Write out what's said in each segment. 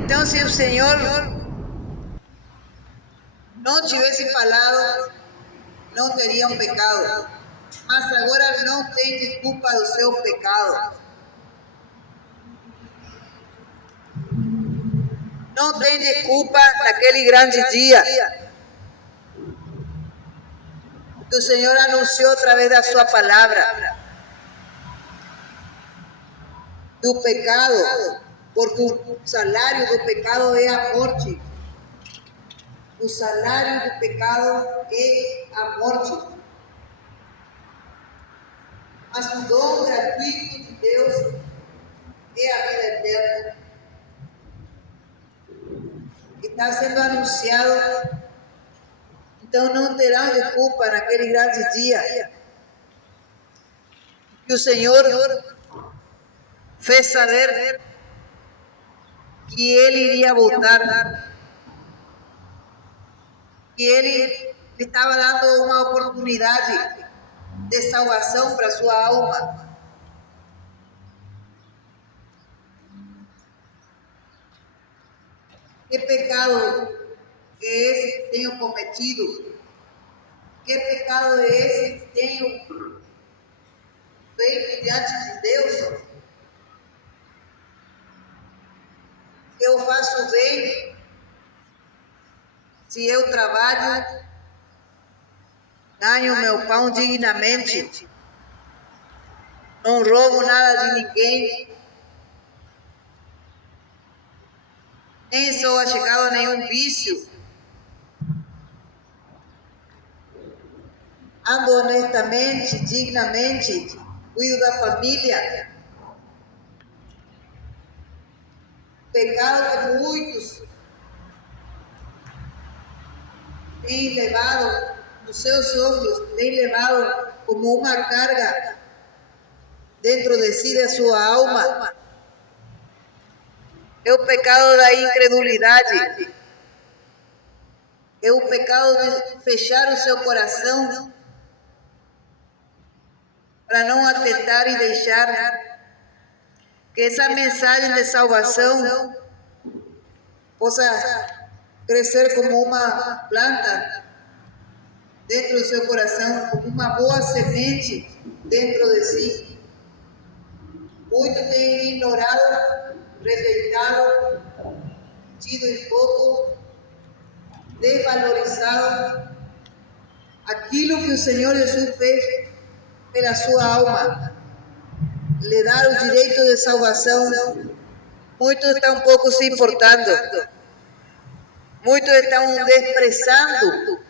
Então, se o Senhor não tivesse falado, não teriam pecado. Mas agora não tem desculpa do seu pecado. Não tem desculpa naquele grande dia que o Senhor anunciou através da sua palavra. Do pecado, porque o salário do pecado é a morte. O salário do pecado é a morte. Mas o dom gratuito de Deus é a vida eterna. Está sendo anunciado. Então não terão desculpa naquele grande dia que o Senhor fez saber que Ele iria voltar, que Ele estava dando uma oportunidade de salvação para sua alma. Que pecado é esse que tenho cometido? Que pecado é esse que tenho feito diante de Deus? Eu faço bem, se eu trabalho, ganho meu pão dignamente, não roubo nada de ninguém, nem sou achegado a nenhum vício, ando honestamente, dignamente, cuido da família. Pecado que muitos têm levado nos seus ombros, têm levado como uma carga dentro de si, de sua alma. É o pecado da incredulidade. É o pecado de fechar o seu coração para não atentar e deixar que essa mensagem de salvação possa crescer como uma planta dentro do seu coração, como uma boa semente dentro de si. Muitos têm ignorado, rejeitado, tido em pouco, desvalorizado aquilo que o Senhor Jesus fez pela sua alma, lhe dar o direito de salvação. Muitos estão pouco se importando, muitos estão desprezando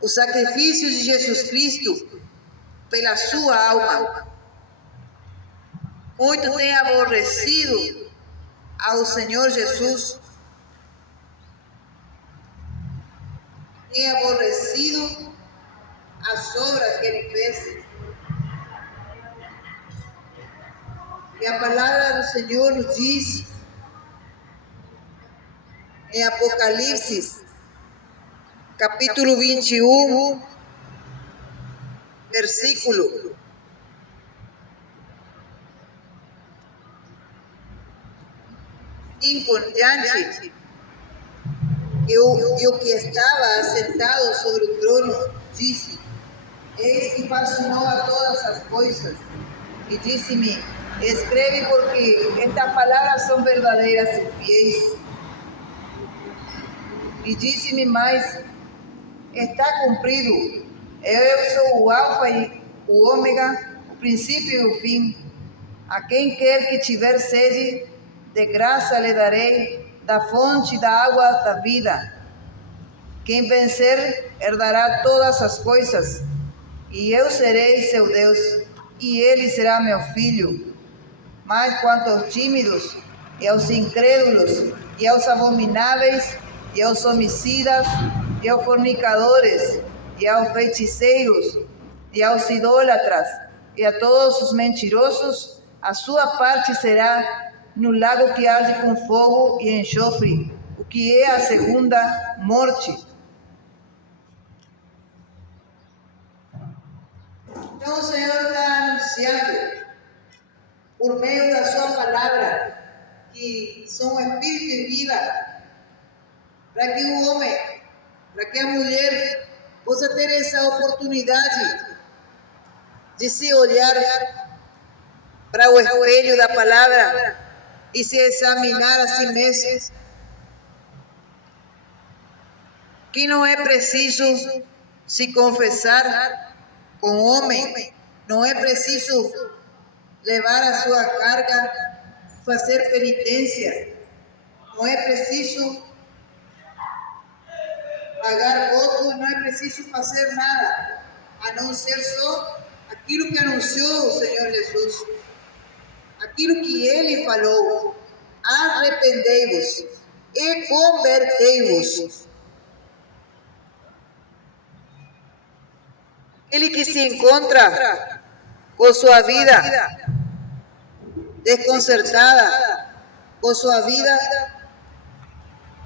o sacrifício de Jesus Cristo pela sua alma. Muitos têm aborrecido ao Senhor Jesus, têm aborrecido as obras que Ele fez. E a palavra do Senhor nos diz em Apocalipse, capítulo 21, versículo 5 em diante, e o que estava sentado sobre o trono disse: Eis que faço nova todas as coisas. E disse-me: escreve, porque estas palavras são verdadeiras e fiéis. E disse-me mais: está cumprido. Eu sou o Alfa e o Ômega, o princípio e o fim. A quem quer que tiver sede, de graça lhe darei da fonte da água da vida. Quem vencer herdará todas as coisas, e eu serei seu Deus, e ele será meu filho. Mas quanto aos tímidos, e aos incrédulos, e aos abomináveis, e aos homicidas, e aos fornicadores, e aos feiticeiros, e aos idólatras, e a todos os mentirosos, a sua parte será no lago que arde com fogo e enxofre, o que é a segunda morte. Então o Senhor está anunciando, por meio da sua palavra, que são espírito e vida, para que o homem, para que a mulher possa ter essa oportunidade de se olhar para o espelho da palavra e se examinar a si mesmo. Que não é preciso se confessar com o homem, não é preciso levar a sua carga, fazer penitência, não é preciso pagar voto, não é preciso fazer nada, a não ser só aquilo que anunciou o Senhor Jesus, aquilo que Ele falou: arrependei-vos e convertei-vos. Aquele que se encontra com sua vida desconcertada, com sua vida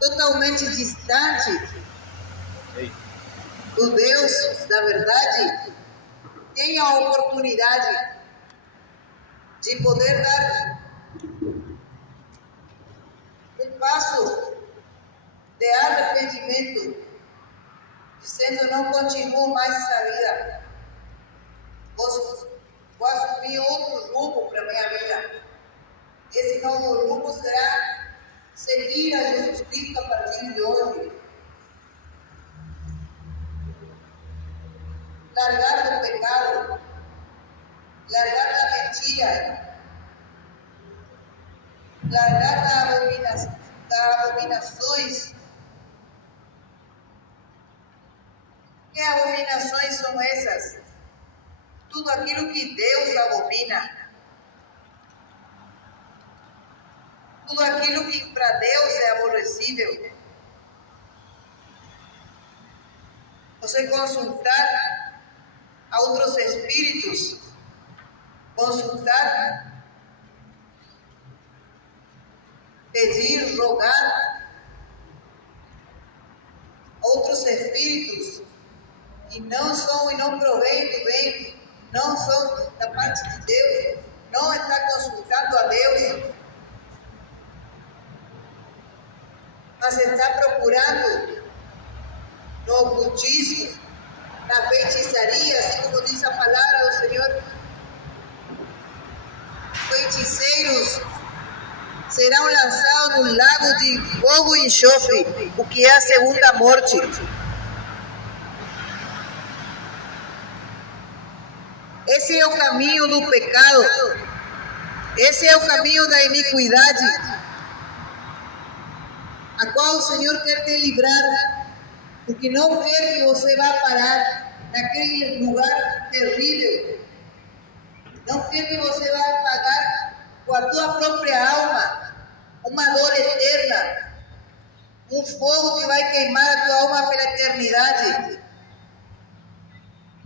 totalmente distante do Deus da verdade, tem a oportunidade de poder dar um passo de arrependimento, dizendo: não continuo mais essa vida, vou assumir outro rumo para a minha vida. Esse novo rumo será seguir a Jesus Cristo a partir de hoje. Largar do pecado, largar da mentira, largar das abominações. Que abominações são essas? Tudo aquilo que Deus abomina. Tudo aquilo que para Deus é aborrecível. Você consultar a outros espíritos, consultar, pedir, rogar outros espíritos que não são e não provém do bem, não são da parte de Deus, não está consultando a Deus, mas está procurando no ocultismo, na feitiçaria, assim como diz a palavra do Senhor: feiticeiros serão lançados no lago de fogo e enxofre, o que é a segunda morte. Esse é o caminho do pecado, esse é o caminho da iniquidade, a qual o Senhor quer te livrar, porque não quer que você vá parar naquele lugar terrível, não quer que você vá pagar com a tua própria alma uma dor eterna, um fogo que vai queimar a tua alma pela eternidade,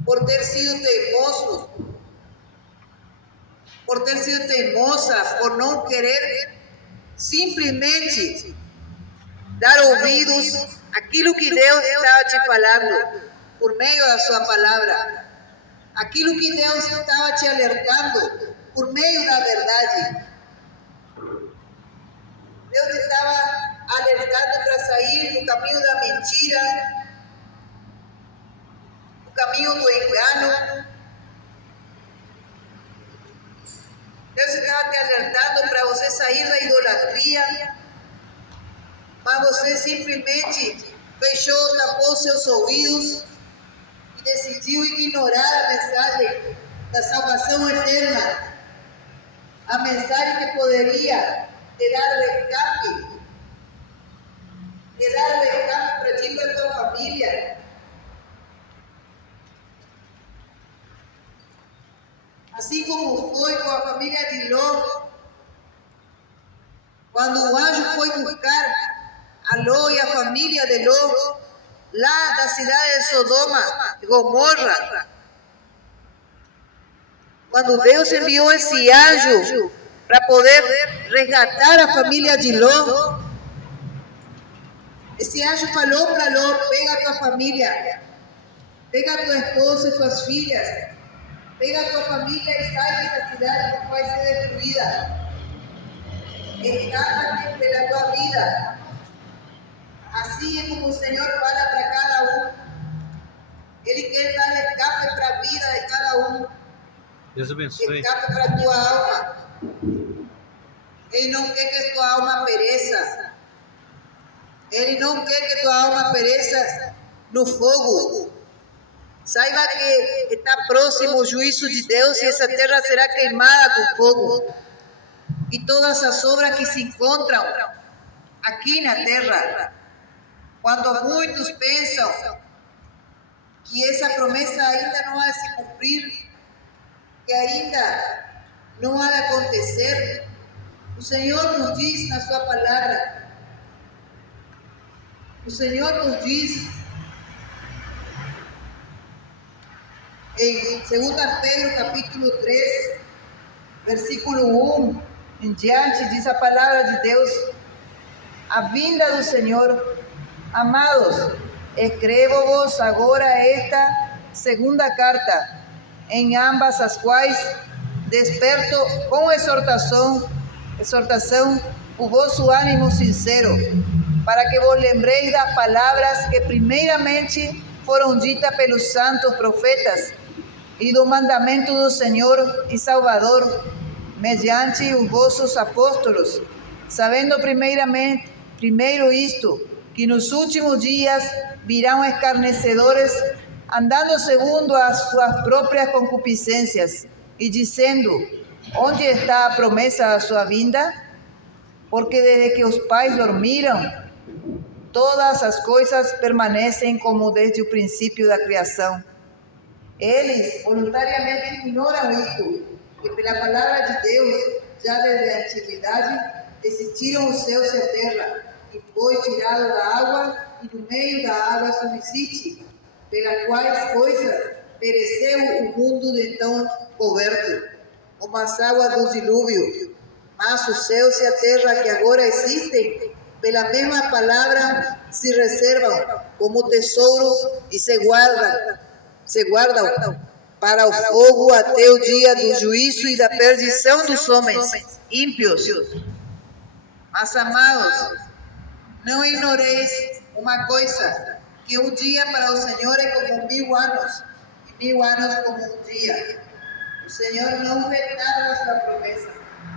por ter sido teimoso, por ter sido teimosa, por não querer simplesmente dar ouvidos àquilo que Deus estava te falando por meio da sua palavra, aquilo que Deus estava te alertando por meio da verdade. Deus te estava alertando para sair do caminho da mentira, do caminho do engano. Deus estava te alertando para você sair da idolatria, mas você simplesmente fechou, tapou seus ouvidos e decidiu ignorar a mensagem da salvação eterna, a mensagem que poderia te dar rescate para ti e para tua família. Assim como foi com a família de Ló, quando o anjo foi buscar a Ló e a família de Ló, lá da cidade de Sodoma e Gomorra. Quando Deus enviou esse anjo para poder resgatar a família de Ló, esse anjo falou para Ló: pega a tua família, pega a tua esposa e tuas filhas, pega a tua família e sai dessa cidade que vai ser destruída. escapa pela tua vida. Assim é como o Senhor fala para cada um. Ele quer dar escape para a vida de cada um. Deus abençoe. Escape para a tua alma. Ele não quer que tua alma pereça. Ele não quer que tua alma pereça no fogo. Saiba que está próximo o juízo de Deus e essa terra será queimada com fogo. E todas as obras que se encontram aqui na terra, quando muitos pensam que essa promessa ainda não vai se cumprir, que ainda não vai acontecer, o Senhor nos diz na sua palavra, o Senhor nos diz em 2 Pedro capítulo 3, versículo 1 em diante, diz a palavra de Deus: a vinda do Senhor. Amados, escrevo-vos agora esta segunda carta, em ambas as quais desperto com exortação o vosso ânimo sincero, para que vos lembreis das palavras que primeiramente foram ditas pelos santos profetas, e do mandamento do Senhor e Salvador, mediante os vossos apóstolos, sabendo primeiro isto, que nos últimos dias virão escarnecedores, andando segundo as suas próprias concupiscências, e dizendo: onde está a promessa da sua vinda? Porque desde que os pais dormiram, todas as coisas permanecem como desde o princípio da criação. Eles voluntariamente ignoram isto, que pela palavra de Deus, já desde a antiguidade, existiram os céus e a terra, e foi tirado da água, e no meio da água subsiste, pelas quais coisas pereceu o mundo de então coberto, como as águas do dilúvio. Mas os céus e a terra que agora existem, pela mesma palavra, se reservam como tesouro e se guardam para o fogo até o dia do juízo e da perdição dos homens ímpios. Mas, amados, não ignoreis uma coisa, que um dia para o Senhor é como 1000 anos, e 1000 anos como um dia. O Senhor não retarda a sua promessa,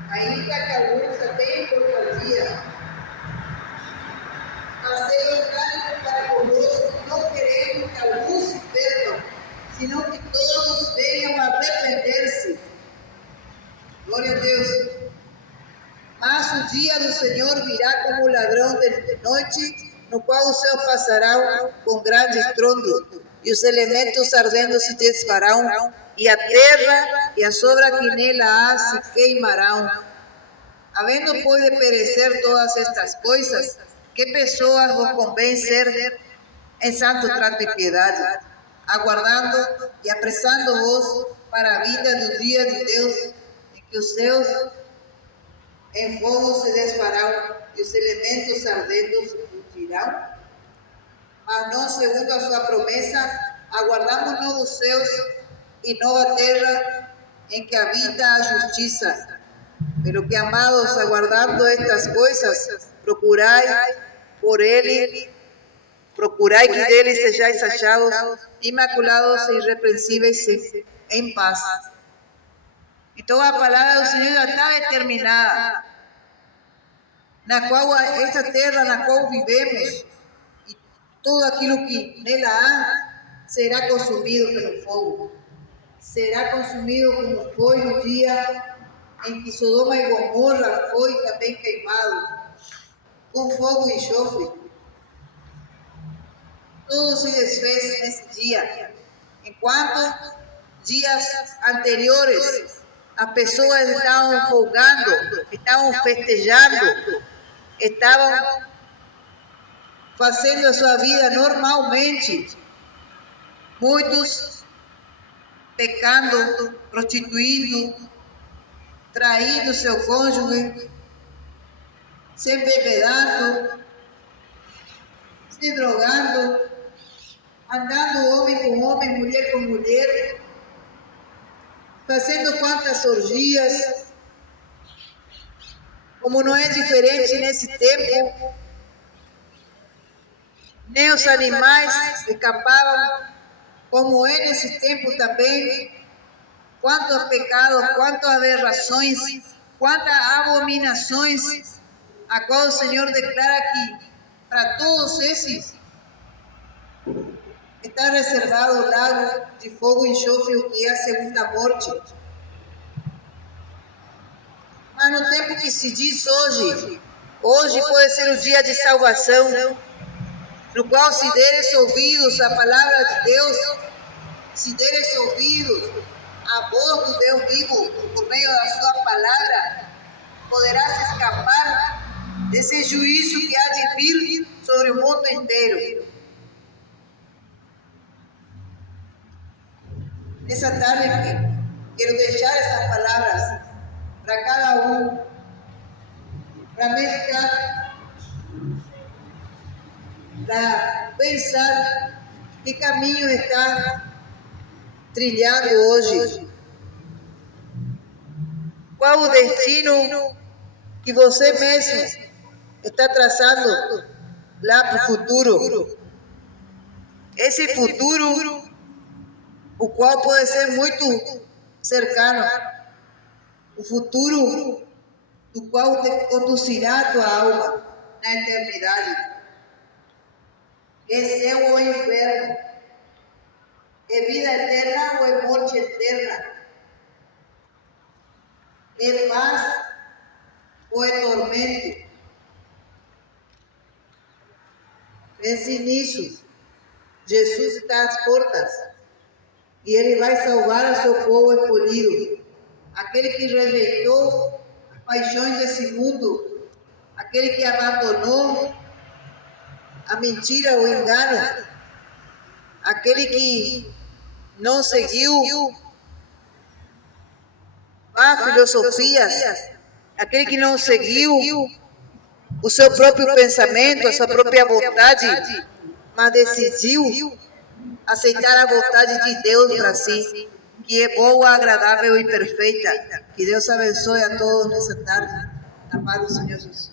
ainda que alguns a tenham por dia. Mas é orgânico para conosco, não queremos que alguns se perdam, senão que todos venham a arrepender-se. Glória a Deus. Mas o dia do Senhor virá como ladrão de noite, no qual os céus passarão com grande estrondo, e os elementos ardendo se desfarão, e a terra e as obras que nela há se queimarão. Havendo, pois, de perecer todas estas coisas, que pessoas vos convém ser em santo trato e piedade, aguardando e apressando-vos para a vinda do dia de Deus, em que os céus em fogo se desfarão e os elementos ardendo se fundirão? Mas nós, segundo a sua promessa, aguardamos novos céus e nova terra em que habita a justiça. Pelo que, amados, aguardando estas coisas, procurai que dele sejais achados, imaculados e irrepreensíveis em paz. Então a palavra do Senhor já está determinada, na qual essa terra na qual vivemos e tudo aquilo que nela há será consumido pelo fogo. Será consumido como foi no dia em que Sodoma e Gomorra foi também queimado, com fogo e enxofre. Tudo se desfez nesse dia, enquanto dias anteriores as pessoas estavam folgando, estavam festejando, estavam fazendo a sua vida normalmente. Muitos pecando, prostituindo, traindo seu cônjuge, se embebedando, se drogando, andando homem com homem, mulher com mulher, fazendo quantas orgias, como não é diferente nesse tempo, nem os animais escapavam, como é nesse tempo também. Quantos pecados, quantas aberrações, quantas abominações, a qual o Senhor declara que para todos esses está reservado o lago de fogo e enxofre, o que é a segunda morte. Mas no tempo que se diz hoje pode ser o dia de salvação, no qual se deres ouvidos à palavra de Deus, se deres ouvidos à voz do Deus vivo por meio da sua palavra, poderás escapar desse juízo que há de vir sobre o mundo inteiro. Nessa tarde quero deixar essas palavras para cada um, para meditar, para pensar que caminho está trilhando hoje. Qual o destino que você mesmo está traçando lá para o futuro? Esse futuro, o qual pode ser muito cercano, o futuro do qual te conduzirá a tua alma na eternidade. É céu ou inferno? É vida eterna ou é morte eterna? É paz ou é tormento? Pense nisso. Jesus está às portas e Ele vai salvar o seu povo escolhido. Aquele que rejeitou as paixões desse mundo, aquele que abandonou a mentira, o engano, aquele que não seguiu as filosofias, aquele que não seguiu o seu próprio pensamento, a sua própria vontade, mas decidiu aceitar a vontade de Deus para si, que é boa, agradável e perfeita. Que Deus abençoe a todos nessa tarde. Na paz do Senhor Jesus.